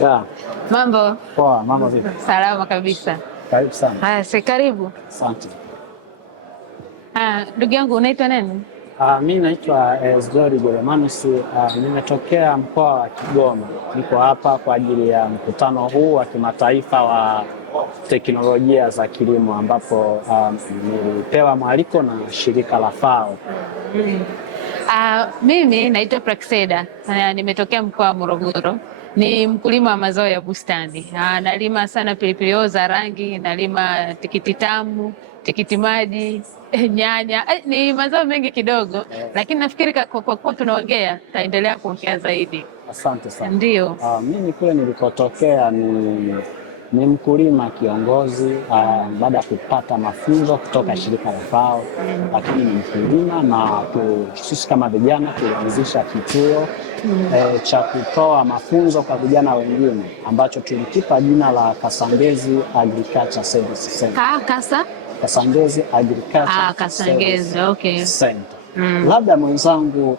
Ya. Mambo? Poa, mambo vipi? Salama kabisa. Karibu sana. Haya, karibu. Asante. Ndugu yangu unaitwa nani? Mimi naitwa Esdori Germanus, nimetokea mkoa wa Kigoma. Niko hapa kwa ajili ya mkutano huu wa kimataifa wa teknolojia za kilimo ambapo nilipewa mwaliko na shirika la FAO. Mimi naitwa Praxeda. Nimetokea mkoa wa Morogoro. Ni mkulima wa mazao ya bustani. Nalima sana pilipili hoho za rangi, nalima tikiti tamu, tikiti maji, nyanya. Ni mazao mengi kidogo, lakini nafikiri kwa kuwa tunaongea, taendelea kuongea zaidi. Asante sana. Ndio. Mimi kule nilikotokea ni mkulima kiongozi baada ya kupata mafunzo kutoka shirika la FAO, lakini ni mkulima na sisi kama vijana tulianzisha kituo cha kutoa mafunzo kwa vijana wengine ambacho tulikipa jina la Kasangezi Agriculture Service Center. Kasangezi Agriculture Service okay. Center. Labda mwenzangu,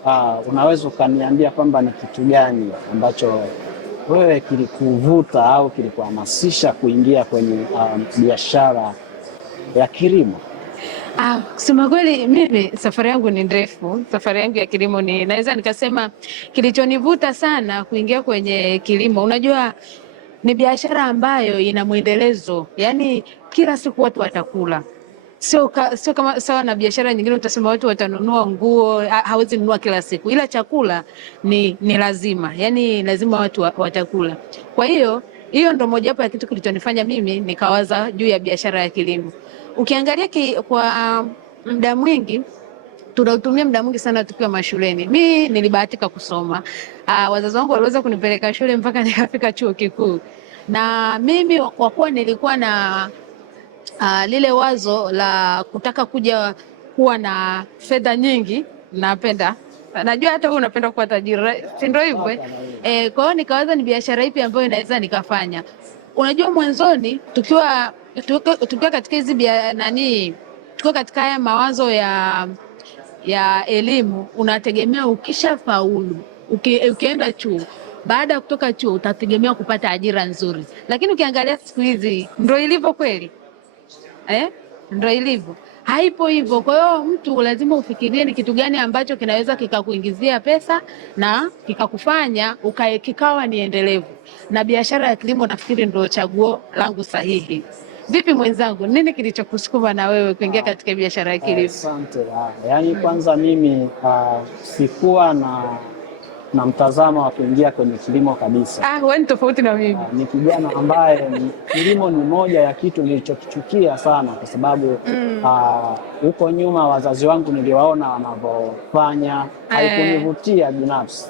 unaweza ukaniambia kwamba ni kitu gani ambacho wewe kilikuvuta au kilikuhamasisha kuingia kwenye biashara ya kilimo? Kusema kweli mimi safari yangu ni ndefu. Safari yangu ya kilimo naweza nikasema kilichonivuta sana kuingia kwenye kilimo, unajua ni biashara ambayo ina mwendelezo, yaani kila siku watu watakula. Sio kama sawa na biashara nyingine utasema watu watanunua nguo, hawezi nunua kila siku, ila chakula ni lazima, yaani lazima watu watakula. Kwa hiyo ndo mojawapo ya kitu kilichonifanya mimi nikawaza juu ya biashara ya kilimo. Ukiangalia kwa muda mwingi tunautumia muda mwingi sana tukiwa mashuleni. Mimi nilibahatika kusoma. Wazazi wangu waliweza kunipeleka shule mpaka nikafika chuo kikuu. Na mimi kwa kuwa nilikuwa na lile wazo la kutaka kuja kuwa na fedha nyingi, najua hata wewe unapenda kuwa tajiri, si ndio hivyo? Kwa hiyo nikawaza ni biashara ipi ambayo inaweza nikafanya. Unajua mwanzoni tukiwa katika hizi tukiwa katika haya mawazo ya elimu, unategemea ukishafaulu, ukienda chuo, baada ya kutoka chuo utategemea kupata ajira nzuri. Lakini ukiangalia siku hizi ndio ilivyo kweli. Ndio ilivyo. Haipo hivyo. Kwa hiyo mtu lazima ufikirie ni kitu gani ambacho kinaweza kikakuingizia pesa na kikakufanya kikawa ni endelevu. Na biashara ya kilimo nafikiri ndio chaguo langu sahihi. Vipi mwenzangu, nini kilichokusukuma na wewe kuingia katika biashara ya kilimo? Asante. Yaani kwanza mimi sikuwa na mtazamo wa kuingia kwenye kilimo kabisa. Wewe ni tofauti na mimi. Ni kijana ambaye kilimo ni moja ya kitu nilichokichukia sana kwa sababu huko nyuma wazazi wangu niliwaona wanavyofanya, haikunivutia binafsi.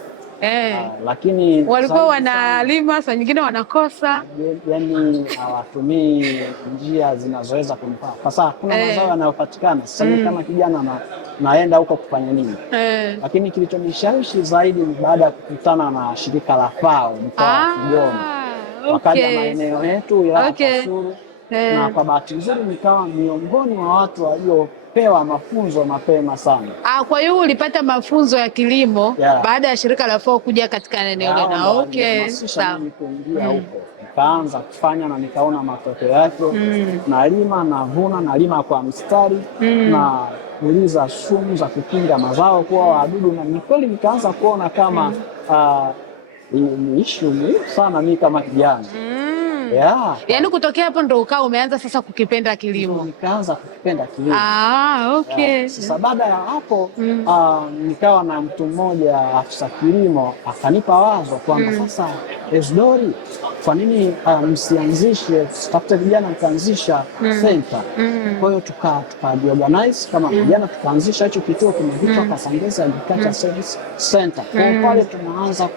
Lakini walikuwa wanalima, saa nyingine wanakosa, yaani hawatumii njia zinazoweza kunifaa. Sasa kuna mazao yanayopatikana. Sasa kama kijana naenda huko kufanya nini? Lakini kilichonishawishi zaidi ni baada ya kukutana na shirika la FAO mkoa wa Kigoma. Wakaja maeneo yetu ya Kasulu. Na kwa bahati nzuri nikawa miongoni mwa watu waliopewa mafunzo mapema sana. Kwa hiyo ulipata mafunzo ya kilimo baada ya shirika la FAO kuja katika eneo lenu. Okay, sawa. Nilipoingia huko nikaanza kufanya na nikaona matokeo yake. Nalima, navuna, nalima kwa mstari na kuuliza sumu za kukinga mazao kwa wadudu, na ni kweli nikaanza kuona kama ni issue muhimu sana mimi kama kijana. Yaani kutokea hapo ndo ukawa umeanza sasa kukipenda kilimo? Nikaanza kukipenda kilimo. Okay. Sasa baada ya hapo nikawa na mtu mmoja afisa kilimo akanipa wazo kwamba sasa Esdori, kwa nini msianzishe, tafute vijana mkaanzisha center. Kwa hiyo tukajiorganize kama vijana tukaanzisha hicho kituo kinaitwa Kasangezi Agriculture Service Center. Kwa pale tunaanza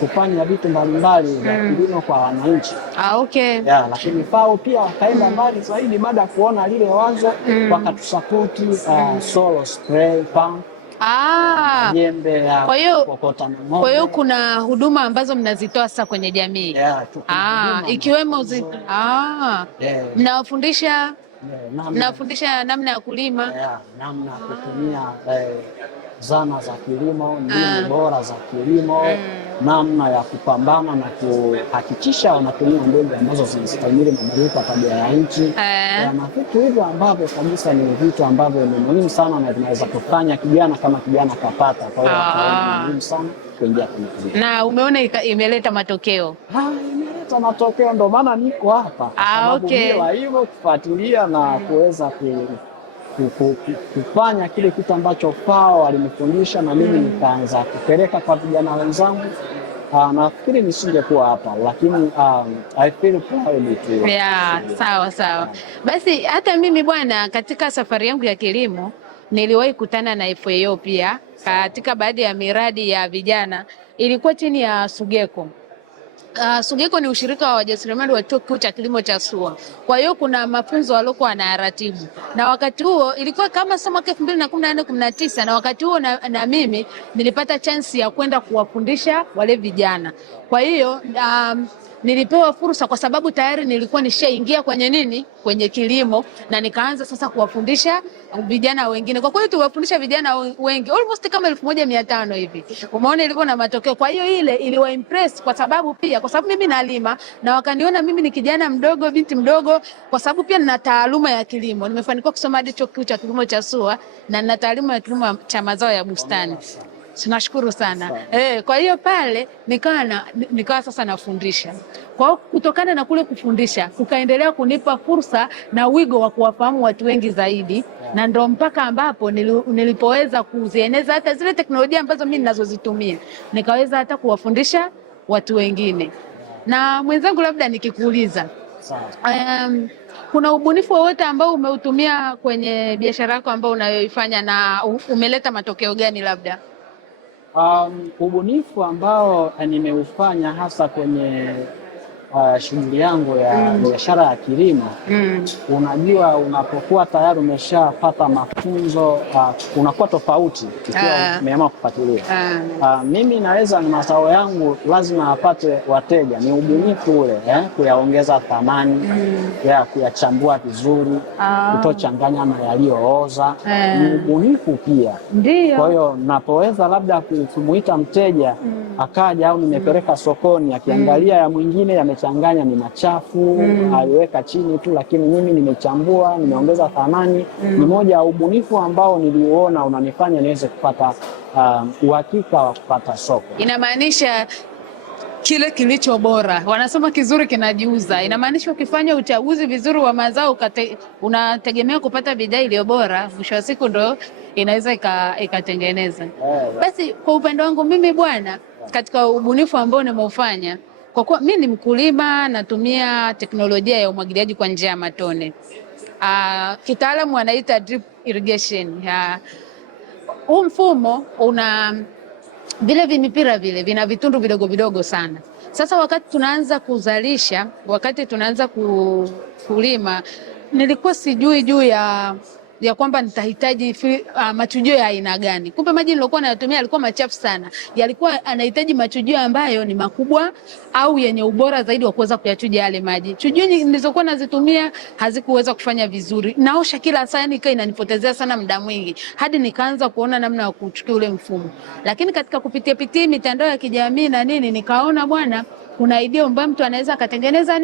kufanya vitu mbalimbali vya kilimo kwa wananchi. Okay. Lakini FAO pia wakaenda mbali zaidi baada ya kuona lile wazo, wakatusapoti solo spray pump, jembe ya kokota ng'ombe. Kwa hiyo kuna huduma ambazo mnazitoa sasa kwenye jamii. Ikiwemo mnawafundisha namna ya kulima, namna ya kutumia zana za kilimo, mbinu bora za kilimo, namna ya kupambana na kuhakikisha wanatumia mbegu ambazo zinastahimili mabadiliko ya tabia ya nchi. Na vitu hivyo ambavyo kabisa ni vitu ambavyo ni muhimu sana na vinaweza kufanya kijana kama kijana kapata. Kwa hiyo ni muhimu sana kuingia kwenye kilimo. Na umeona imeleta matokeo? Imeleta matokeo, ndio maana niko hapa. Kwa sababu bila hivyo kufuatilia na kuweza kufanya kile kitu ambacho FAO alinifundisha na mimi nikaanza kupeleka kwa vijana wenzangu, nafikiri nisingekuwa hapa, lakini I feel proud to. Sawa. Basi hata mimi bwana, katika safari yangu ya kilimo niliwahi kutana na FAO pia katika baadhi ya miradi ya vijana, ilikuwa chini ya SUGECO. SUGECO ni ushirika wa wajasiriamali wa Chuo Kikuu cha Kilimo cha SUA. Kwa hiyo kuna mafunzo waliokuwa wanaratibu, na wakati huo ilikuwa kama mwaka 2018-19, na wakati huo na mimi nilipata chance ya kwenda kuwafundisha wale vijana. Kwa hiyo nilipewa fursa kwa sababu tayari nilikuwa nishaingia kwenye kilimo, na nikaanza sasa kuwafundisha vijana wengine. Kwa kweli tuwafundisha vijana wengi almost kama 1500 hivi. Umeona ilivyo na matokeo. Kwa hiyo ile iliwa impress kwa sababu mimi nalima, na wakaniona mimi ni kijana mdogo, binti mdogo, kwa sababu pia nina taaluma ya kilimo. Nimefanikiwa kusoma hadi Chuo Kikuu cha Kilimo cha SUA na nina taaluma ya kilimo cha mazao ya bustani. Tunashukuru sana. Kwa hiyo pale nikawa sasa nafundisha. Kwa hiyo kutokana na kule kufundisha kukaendelea kunipa fursa na wigo wa kuwafahamu watu wengi zaidi, na ndo mpaka ambapo nilipoweza kuzieneza hata zile teknolojia ambazo mimi ninazozitumia, nikaweza hata kuwafundisha watu wengine. Na mwenzangu, labda nikikuuliza, kuna ubunifu wowote ambao umeutumia kwenye biashara yako ambao unayoifanya na umeleta matokeo gani labda? Ubunifu ambao nimeufanya hasa kwenye shughuli yangu ya biashara ya kilimo, unajua unapokuwa tayari umeshapata mafunzo unakuwa tofauti ikiwa umeamua kufuatilia. Mimi naweza ni mazao yangu lazima apate wateja, ni ubunifu ule kuyaongeza thamani, kuyachambua vizuri, kutochanganya na yaliyooza, ni ubunifu pia. Kwa hiyo napoweza labda kumuita mteja akaja, au nimepeleka sokoni akiangalia ya mwingine yamechanganya, ni machafu, aliweka chini tu, lakini mimi nimechambua, nimeongeza thamani. Ni moja ya ubunifu ambao niliuona unanifanya niweze kupata uhakika wa kupata soko. Inamaanisha kile kilicho bora, wanasema kizuri kinajiuza. Inamaanisha ukifanya uchaguzi vizuri wa mazao unategemea kupata bidhaa iliyo bora, mwisho wa siku ndo inaweza ikatengeneza. Basi kwa upande wangu mimi bwana, katika ubunifu ambao nimeufanya, kwa kuwa mimi ni mkulima, natumia teknolojia ya umwagiliaji kwa njia ya matone. Kitaalamu wanaita drip irrigation. Huu mfumo una vile vimipira vina vitundu vidogo vidogo sana. Sasa wakati tunaanza kuzalisha, wakati tunaanza kulima, nilikuwa sijui juu ya kwamba nitahitaji machujio ya aina gani. Kumbe maji nilokuwa nayatumia yalikuwa machafu sana. Yalikuwa anahitaji machujio ambayo ni makubwa au yenye ubora zaidi wa kuweza kuyachuja yale maji. Chujio nilizokuwa nazitumia hazikuweza kufanya vizuri. Naosha kila saa, yani inanipotezea sana muda mwingi. Hadi nikaanza kuona namna ya kuchukua ule mfumo. Lakini katika kupitia mitandao ya kijamii na nikaona bwana, kuna idea ambayo mtu anaweza akatengeneza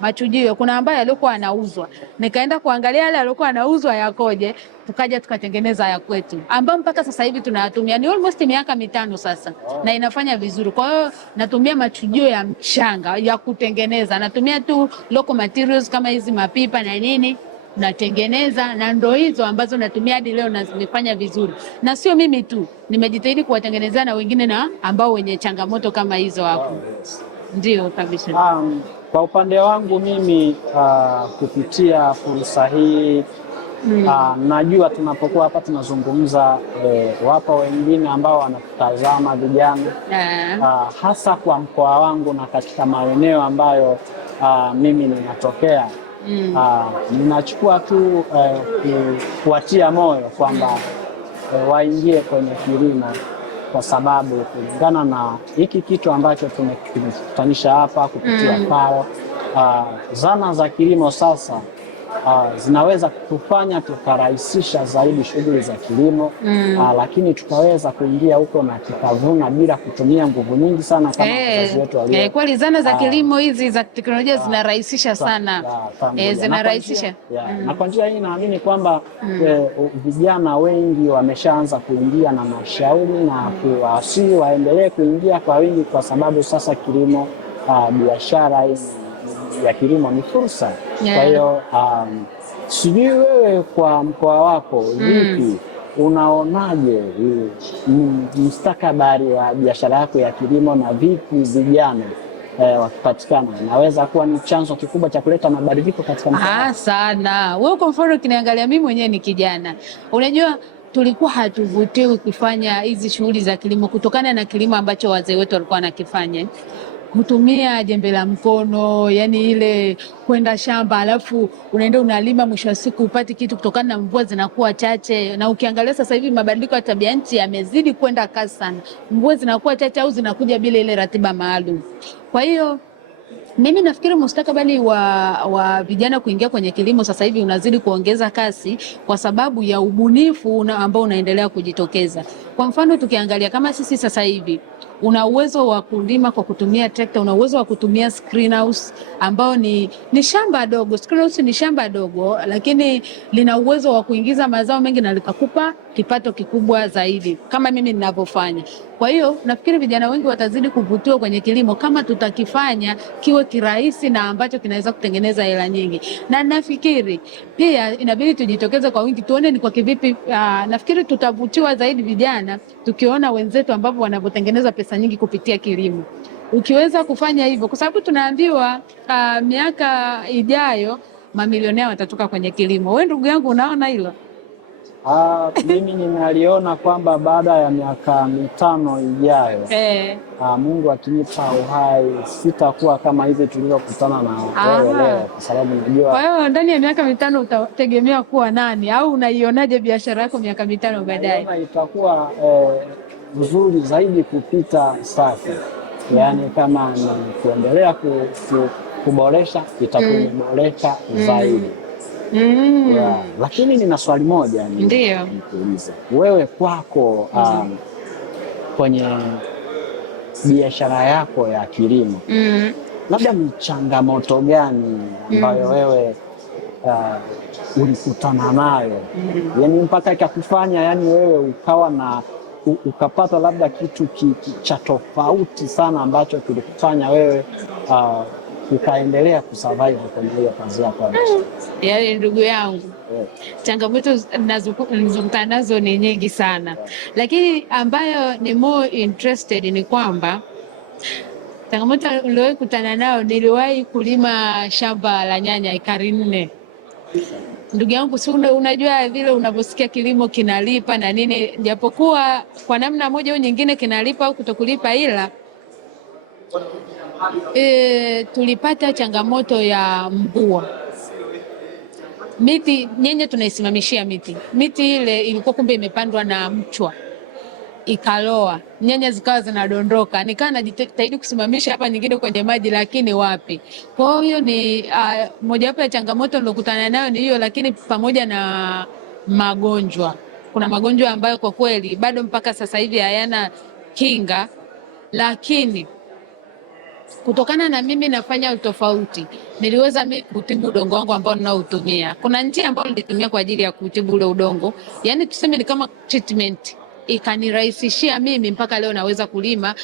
machujio. Kuna ambaye alikuwa anauzwa, nikaenda kuangalia yale alikuwa anauzwa yakoje, tukaja tukatengeneza ya kwetu, ambao mpaka sasa hivi tunayatumia. Ni almost miaka 5 sasa na inafanya vizuri. Kwa hiyo natumia machujio ya mchanga ya kutengeneza, natumia tu local materials kama hizi mapipa na natengeneza, na ndo hizo ambazo natumia hadi leo na zimefanya vizuri. Na sio mimi tu, nimejitahidi kuwatengenezea na wengine na ambao wenye changamoto kama hizo hapo. Ndio kabisa. Kwa upande wangu mimi kupitia fursa hii najua tunapokuwa hapa tunazungumza, wapo wengine ambao wanatutazama vijana, hasa kwa mkoa wangu na katika maeneo ambayo mimi ninatokea. Ninachukua tu kuwatia moyo kwamba waingie kwenye kilimo, kwa sababu kulingana na hiki kitu ambacho tumekutanisha hapa kupitia FAO, zana za kilimo sasa zinaweza kutufanya tukarahisisha zaidi shughuli za kilimo lakini tukaweza kuingia huko na tukavuna bila kutumia nguvu nyingi sana kama wazazi wetu walio. Kweli zana za kilimo hizi za teknolojia zinarahisisha sana. Zinarahisisha. Na kwa njia hii naamini kwamba vijana wengi wameshaanza kuingia na mashauri na kuwasihi waendelee kuingia kwa wingi, kwa sababu sasa kilimo, biashara ya kilimo ni fursa. Kwa hiyo sijui wewe kwa mkoa wako vipi, unaonaje mustakabali wa biashara yako ya kilimo, na vipi vijana wakipatikana inaweza kuwa ni chanzo kikubwa cha kuleta mabadiliko katika mkoa? Sana. Wewe kwa mfano kiniangalia mimi mwenyewe ni kijana, unajua tulikuwa hatuvutiwi kufanya hizi shughuli za kilimo kutokana na kilimo ambacho wazee wetu walikuwa wanakifanya, kutumia jembe la mkono, yani ile kwenda shamba alafu unaenda unalima, mwisho wa siku upati kitu kutokana na mvua zinakuwa chache. Na ukiangalia sasa hivi mabadiliko ya tabia nchi yamezidi kwenda kasi sana, mvua zinakuwa chache au zinakuja bila ile ratiba maalum. Kwa hiyo mimi nafikiri mustakabali wa vijana kuingia kwenye kilimo sasa hivi unazidi kuongeza kasi kwa sababu ya ubunifu ambao unaendelea kujitokeza. Kwa mfano tukiangalia kama sisi sasa hivi una uwezo wa kulima kwa kutumia trekta, una uwezo wa kutumia greenhouse ambao ni shamba dogo. Greenhouse ni shamba dogo lakini lina uwezo wa kuingiza mazao mengi na likakupa kipato kikubwa zaidi kama mimi ninavyofanya. Kwa hiyo nafikiri vijana wengi watazidi kuvutiwa kwenye kilimo kama tutakifanya kiwe kirahisi na ambacho kinaweza kutengeneza hela nyingi. Na nafikiri pia inabidi tujitokeze kwa wingi tuone ni kwa kivipi. Nafikiri tutavutiwa zaidi vijana tukiona wenzetu ambao wanavyotengeneza pesa nyingi kupitia kilimo. Ukiweza kufanya hivyo, kwa sababu tunaambiwa miaka ijayo mamilionea watatoka kwenye kilimo. Wewe ndugu yangu unaona hilo? Mimi ninaliona kwamba baada ya miaka 5 ijayo Mungu akinipa uhai sitakuwa kama hivi tulivyokutana na wewe leo, kwa sababu najua. Kwa hiyo ndani ya miaka 5 utategemea kuwa nani, au unaionaje biashara yako miaka 5 baadaye? Itakuwa nzuri zaidi kupita sasa. Yaani kama ni kuendelea kuboresha itakuwa imeboreka zaidi. Lakini nina swali moja nikuulize. Wewe kwako kwenye biashara yako ya kilimo labda ni changamoto gani ambayo wewe ulikutana nayo yani mpaka ikakufanya yani wewe ukawa na ukapata labda kitu cha tofauti sana ambacho kilikufanya wewe ukaendelea kusurvive kwenye hiyo kazi yako? Yaani ndugu yangu, changamoto ninazokutana nazo ni nyingi sana, lakini ambayo ni more interested ni kwamba changamoto niliwahi kukutana nao, niliwahi kulima shamba la nyanya ekari 4. Ndugu yangu, si unajua vile unavyosikia kilimo kinalipa na nini, japokuwa kwa namna moja au nyingine kinalipa au kutokulipa, ila tulipata changamoto ya mvua. Miti nyenye tunaisimamishia miti ile ilikuwa kumbe imepandwa na mchwa ikaloa, nyanya zikawa zinadondoka. Nikaa najitahidi kusimamisha hapa nyingine kwenye maji, lakini wapi. Kwa hiyo ni mojawapo ya changamoto nilokutana nayo ni hiyo, lakini pamoja na magonjwa. Kuna magonjwa ambayo kwa kweli bado mpaka sasa hivi hayana kinga, lakini kutokana na mimi nafanya utofauti, niliweza mimi kutibu udongo wangu ambao ninaotumia. Kuna njia ambayo nilitumia kwa ajili ya kutibu ule udongo, yani tuseme ni kama treatment, ikanirahisishia mimi mpaka leo naweza kulima,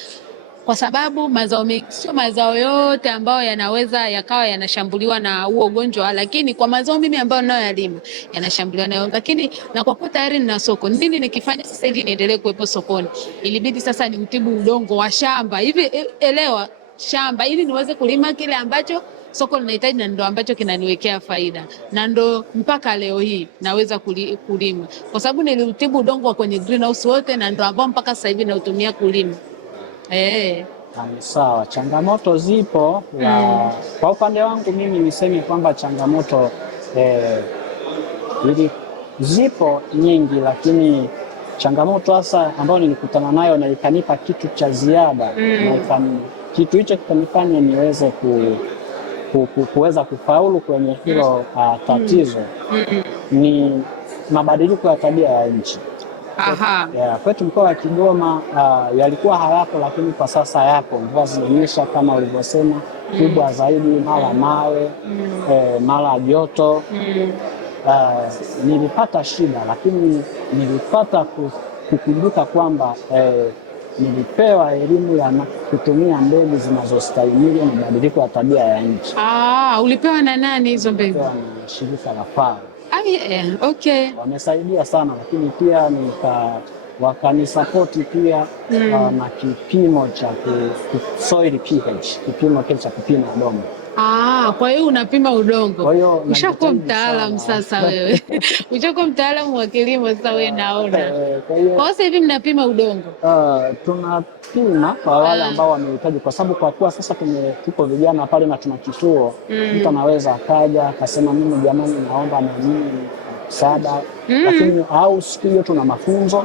kwa sababu sio mazao yote ambayo yanaweza yakawa yanashambuliwa na huo ugonjwa, lakini kwa mazao mimi ambayo ninayoyalima yanashambuliwa nayo. Lakini na kwa kuwa tayari nina soko, nini nikifanya sasa ili niendelee kuwepo sokoni? Ilibidi sasa niutibu udongo wa shamba hivi, elewa, shamba ili niweze kulima kile ambacho soko linahitaji na ndo ambacho kinaniwekea faida, na ndo mpaka leo hii naweza kulima kwa sababu niliutibu udongo wa kwenye greenhouse wote, na ndo ambao mpaka sasa hivi nautumia kulima. Sawa, changamoto zipo. Kwa upande wangu mimi niseme kwamba changamoto zipo nyingi, lakini changamoto hasa ambayo nilikutana nayo na ikanipa kitu cha ziada na kitu hicho kikanifanya niweze kuweza kufaulu kwenye hilo tatizo ni mabadiliko ya tabia ya nchi. Aha. Kwetu mkoa wa Kigoma yalikuwa hayapo, lakini kwa sasa yapo. Mvua zilinyesha kama ulivyosema, kubwa zaidi, mara mawe, mara joto. Nilipata shida, lakini nilipata kukumbuka kwamba nilipewa elimu ya kutumia mbegu zinazostahimili mabadiliko ya tabia ya nchi. Ulipewa na nani hizo mbegu? Na shirika la FAO. Okay. Wamesaidia sana, lakini pia wakanisapoti pia na kipimo cha soil pH, kipimo kile cha kupima udongo. Kwa hiyo unapima udongo. Ushakuwa mtaalamu sasa wewe. Ushakuwa mtaalamu wa kilimo sasa wewe, naona. Kwa sasa hivi mnapima udongo? Tunapima kwa wale ambao wamehitaji, kwa sababu kwa kuwa sasa tuko vijana pale na tuna kituo, mtu anaweza akaja akasema mimi jamani, naomba na mimi msaada, lakini au siku hiyo tuna mafunzo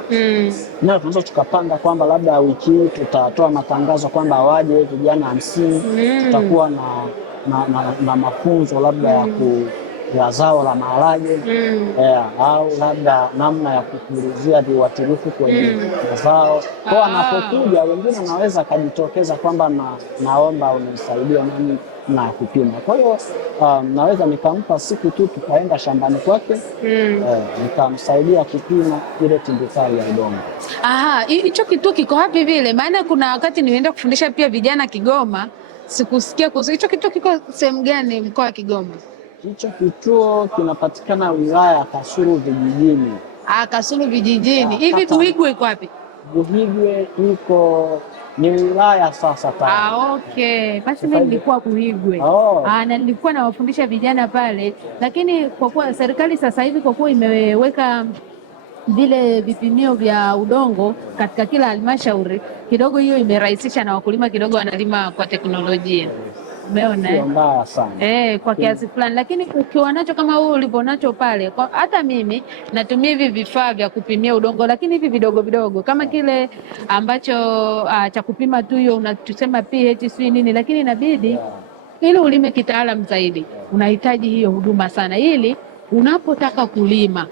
na tunaweza tukapanga kwamba labda wiki hii tutatoa matangazo kwamba waje vijana 50, tutakuwa na mafunzo labda ya zao la maharage au labda namna ya kupulizia viuatilifu kwenye mazao. Kwa anapokuja wengine anaweza akajitokeza kwamba naomba unisaidie nami na kupima. Kwa hiyo naweza nikampa siku tu, tukaenda shambani kwake nikamsaidia kupima ile tindikali ya udongo. Hicho kituo kiko wapi vile? Maana kuna wakati nimeenda kufundisha pia vijana Kigoma, sikusikia kuhusu hicho kituo. Kiko sehemu gani mkoa wa Kigoma? Hicho kituo kinapatikana wilaya ya Kasulu vijijini. Kasulu vijijini. Hivi Buhigwe iko wapi? Buhigwe ni wilaya sasa tayari. Okay. Basi mimi nilikuwa Buhigwe. Na nilikuwa nawafundisha vijana pale, lakini kwa kuwa serikali sasa hivi kwa kuwa imeweka vile vipimio vya udongo katika kila halmashauri, kidogo hiyo imerahisisha na wakulima kidogo wanalima kwa teknolojia. Umeona mbaya sana. Kwa kiasi fulani, lakini ukiwa nacho kama wewe ulivyonacho pale, hata mimi natumia hivi vifaa vya kupimia udongo, lakini hivi vidogo vidogo kama kile ambacho cha kupima tu hiyo unatusema pH si nini, lakini inabidi ili ulime kitaalamu zaidi unahitaji hiyo huduma sana, ili unapotaka kulima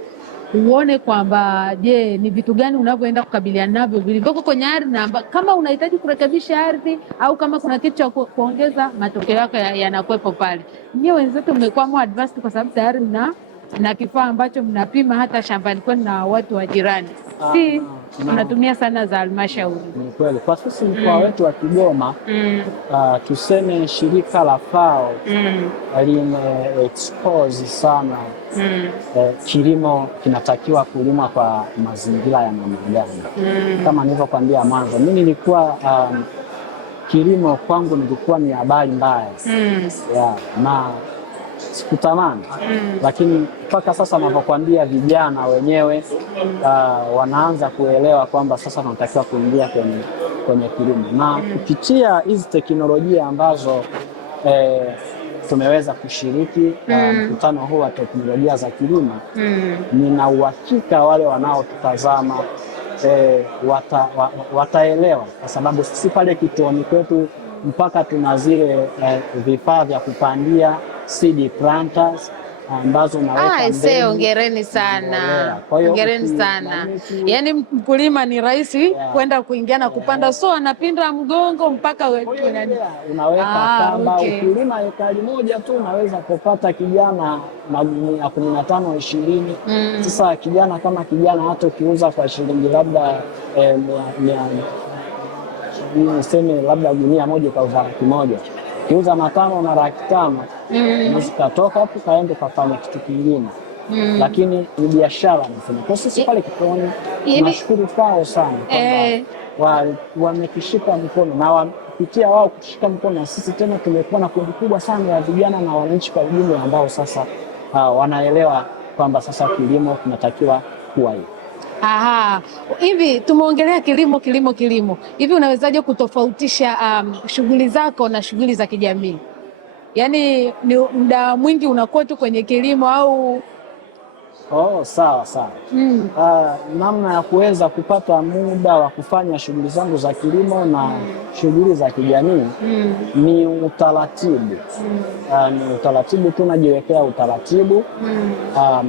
uone kwamba je, ni vitu gani unavyoenda kukabiliana navyo vilivyoko kwenye ardhi, na kama unahitaji kurekebisha ardhi au kama kuna kitu cha kuongeza, matokeo yake yanakuwepo pale. Nyie wenzetu mmekuwa more advanced kwa sababu tayari na kifaa ambacho mnapima hata shambani kwenu na watu wa jirani. Tunatumia sana za halmashauri. Ni kweli. Kwa sisi mkoa wetu wa Kigoma tuseme shirika la FAO lime expose sana kilimo kinatakiwa kulimwa kwa mazingira ya namna gani. Kama nilivyokuambia mwanzo, mimi nilikuwa kilimo kwangu nilikuwa ni habari mbaya na sikutamani, lakini mpaka sasa ninapokuambia vijana wenyewe wanaanza kuelewa kwamba sasa tunatakiwa kuingia kwenye kilimo, na kupitia hizi teknolojia ambazo tumeweza kushiriki mkutano huu wa teknolojia za kilimo, nina uhakika wale wanaotutazama wataelewa, kwa sababu sisi pale kituoni kwetu mpaka tuna zile vifaa vya kupandia seed planters ambazo naweka mbegu. Hongereni sana. Hongereni sana. Yaani mkulima ni rahisi kwenda kuingia na kupanda, so anapinda mgongo mpaka unaweka kamba. Ukilima ekari moja tu unaweza kupata kijana magunia 15-20. Sasa kijana kama kijana, hata ukiuza kwa shilingi labda niseme labda gunia moja kwa 1,000, kiuza 5 na 500, ukatoka hapo kaenda kufanya kitu kingine. Lakini ni biashara nasema. Kwa sisi pale kituoni tunashukuru kwao sana kwamba wamekishika mkono, na kupitia wao kushika mkono, na sisi tena tumekuwa na kundi kubwa sana ya vijana na wananchi kwa ujumla ambao sasa wanaelewa kwamba sasa kilimo kinatakiwa kuwa hivi. Hivi tumeongelea kilimo. Hivi unawezaje kutofautisha shughuli zako na shughuli za kijamii? Yaani ni muda mwingi unakuwa tu kwenye kilimo, au Oh, sawa sawa. Namna ya kuweza kupata muda wa kufanya shughuli zangu za kilimo na shughuli za kijamii ni utaratibu. Ni utaratibu tu, najiwekea utaratibu.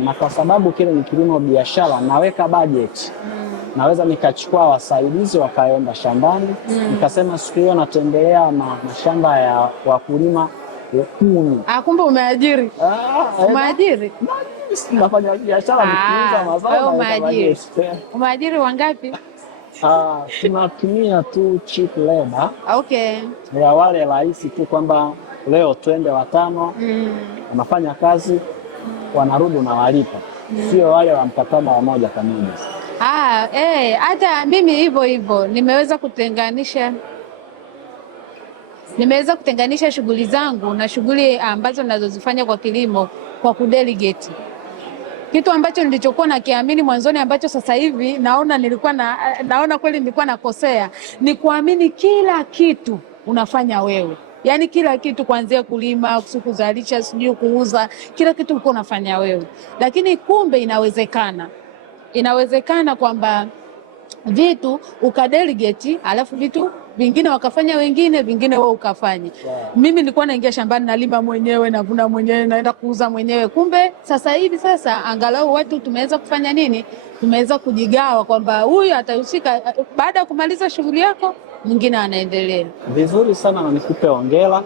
Na kwa sababu kile ni kilimo biashara, naweka bajeti. Naweza nikachukua wasaidizi wakaenda shambani, nikasema siku hiyo natembelea mashamba ya wakulima 10. Kumbe umeajiri? Umeajiri? Nafanya biashara nikiuza mazao. Umeajiri wangapi? Tunatumia tu cheap labor. Okay. Ya wale rahisi tu kwamba leo twende 5, wanafanya kazi wanarudi na walipa. Sio wale wa mkataba wa moja kwa moja. Hata mimi hivyo nimeweza kutenganisha shughuli zangu na shughuli ambazo ninazozifanya kwa kilimo kwa kudelegate. Kitu ambacho nilichokuwa nakiamini mwanzoni ambacho sasa hivi naona kweli nilikuwa nakosea, ni kuamini kila kitu unafanya wewe. Yaani kila kitu kuanzia kulima, kuzalisha, sijui kuuza, kila kitu ulikuwa unafanya wewe. Lakini kumbe inawezekana kwamba vitu ukadelegate, alafu vitu vingine wakafanya wengine, vingine wewe ukafanya. Mimi nilikuwa naingia shambani, nalima mwenyewe, navuna mwenyewe, naenda kuuza mwenyewe. Kumbe sasa hivi angalau watu tumeweza kufanya nini? Tumeweza kujigawa kwamba huyu atahusika baada ya kumaliza shughuli yako, mwingine anaendelea. Vizuri sana na nikupe hongera.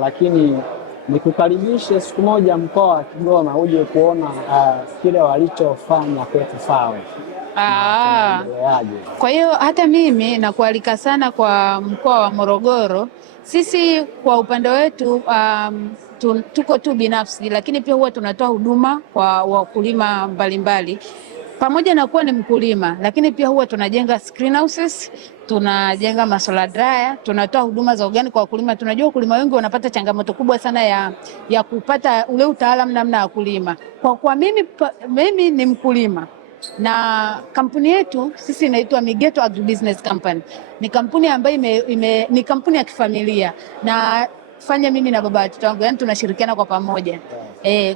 Lakini nikukaribishe siku moja mkoa wa Kigoma uje kuona kile walichofanya kwetu FAO. Kwa hiyo hata mimi nakualika sana kwa mkoa wa Morogoro. Sisi kwa upande wetu tuko tu binafsi, lakini pia huwa tunatoa huduma kwa wakulima mbalimbali. Pamoja na kuwa ni mkulima, lakini pia huwa tunajenga greenhouses, tunajenga masolar dryer, tunatoa huduma za organic kwa wakulima. Tunajua wakulima wengi wanapata changamoto kubwa sana ya kupata ule utaalamu namna ya kulima. Kwa mimi ni mkulima, na kampuni yetu sisi inaitwa Migeto Agribusiness Company. Ni kampuni ambayo ni kampuni ya kifamilia, na fanya mimi na baba watoto wangu, yani tunashirikiana kwa pamoja.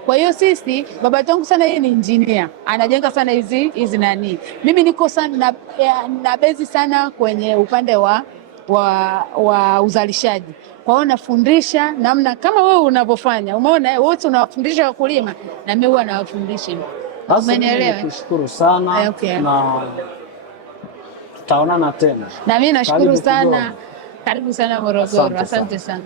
Kwa hiyo sisi, baba wangu sana yeye ni engineer, anajenga sana hizi nani. Mimi niko sana na bezi sana kwenye upande wa uzalishaji. Kwa hiyo nafundisha namna kama wewe unavyofanya. Umeona wote unawafundisha wakulima, na mimi huwa nawafundisha. Umenielewa? Nikushukuru sana. Na tutaonana tena. Na mimi nashukuru sana. Karibu sana Morogoro. Asante sana.